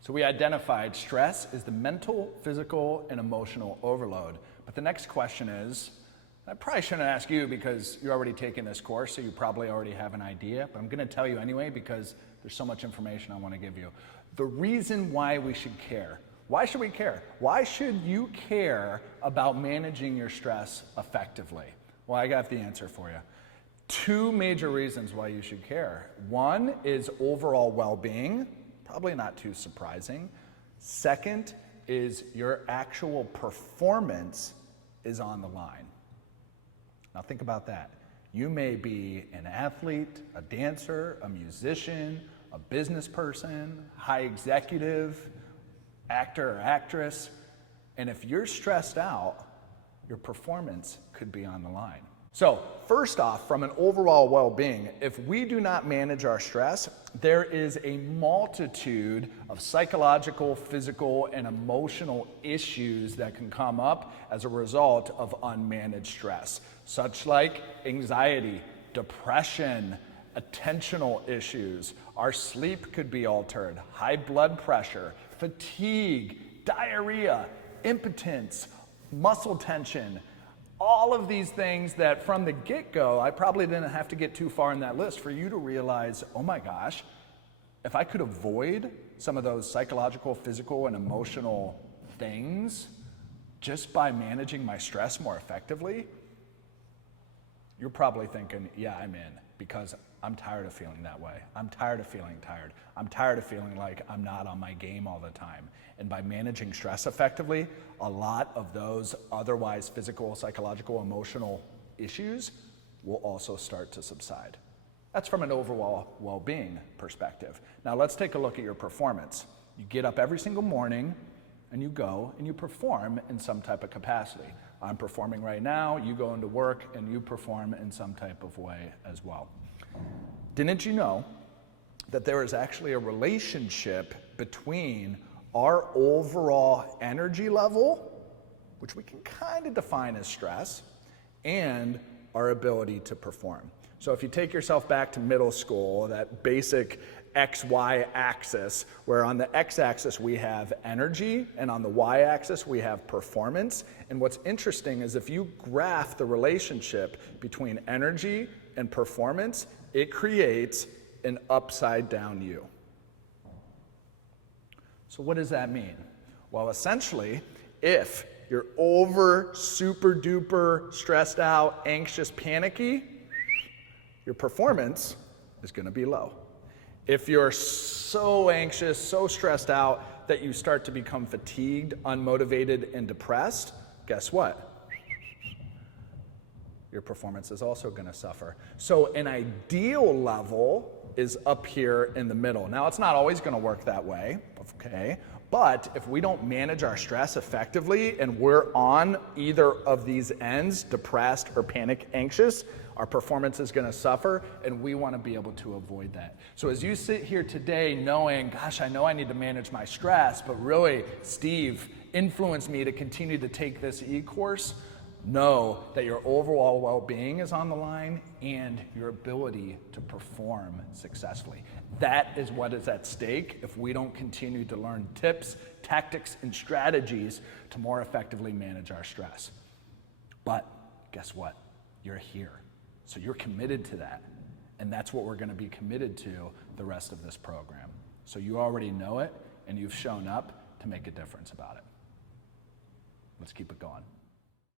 So we identified stress is the mental, physical, and emotional overload. But the next question is, I probably shouldn't ask you because you're already taking this course, so you probably already have an idea, but I'm gonna tell you anyway because there's so much information I wanna give you. The reason why we should care. Why should we care? Why should you care about managing your stress effectively? Well, I got the answer for you. Two major reasons why you should care. One is overall well-being, probably not too surprising. Second is your actual performance is on the line. Now think about that. You may be an athlete, a dancer, a musician, a business person, high executive, actor or actress, and if you're stressed out, your performance could be on the line. So first off, from an overall well-being, if we do not manage our stress, there is a multitude of psychological, physical, and emotional issues that can come up as a result of unmanaged stress, such like anxiety, depression, attentional issues. Our sleep could be altered, high blood pressure, fatigue, diarrhea, impotence, muscle tension, all of these things that from the get-go, I probably didn't have to get too far in that list for you to realize, oh my gosh, if I could avoid some of those psychological, physical, and emotional things just by managing my stress more effectively, you're probably thinking, yeah, I'm in, because I'm tired of feeling that way. I'm tired of feeling tired. I'm tired of feeling like I'm not on my game all the time. And by managing stress effectively, a lot of those otherwise physical, psychological, emotional issues will also start to subside. That's from an overall well-being perspective. Now let's take a look at your performance. You get up every single morning and you go and you perform in some type of capacity. I'm performing right now, you go into work and you perform in some type of way as well. Didn't you know that there is actually a relationship between our overall energy level, which we can kind of define as stress, and our ability to perform? So if you take yourself back to middle school, that basic XY axis, where on the x-axis we have energy and on the y-axis we have performance. And what's interesting is if you graph the relationship between energy and performance, it creates an upside down U. So what does that mean? Well, essentially, if you're over super duper stressed out, anxious, panicky, your performance is going to be low. If you're so anxious, so stressed out that you start to become fatigued, unmotivated, and depressed, guess what? Your performance is also going to suffer. So an ideal level is up here in the middle. Now, it's not always going to work that way, okay? But if we don't manage our stress effectively and we're on either of these ends, depressed or panic anxious, our performance is going to suffer, and we want to be able to avoid that. So as you sit here today knowing, gosh, I know I need to manage my stress, but really, Steve influenced me to continue to take this e-course, know that your overall well-being is on the line and your ability to perform successfully. That is what is at stake if we don't continue to learn tips, tactics, and strategies to more effectively manage our stress. But guess what? You're here. So you're committed to that. And that's what we're going to be committed to the rest of this program. So you already know it, and you've shown up to make a difference about it. Let's keep it going.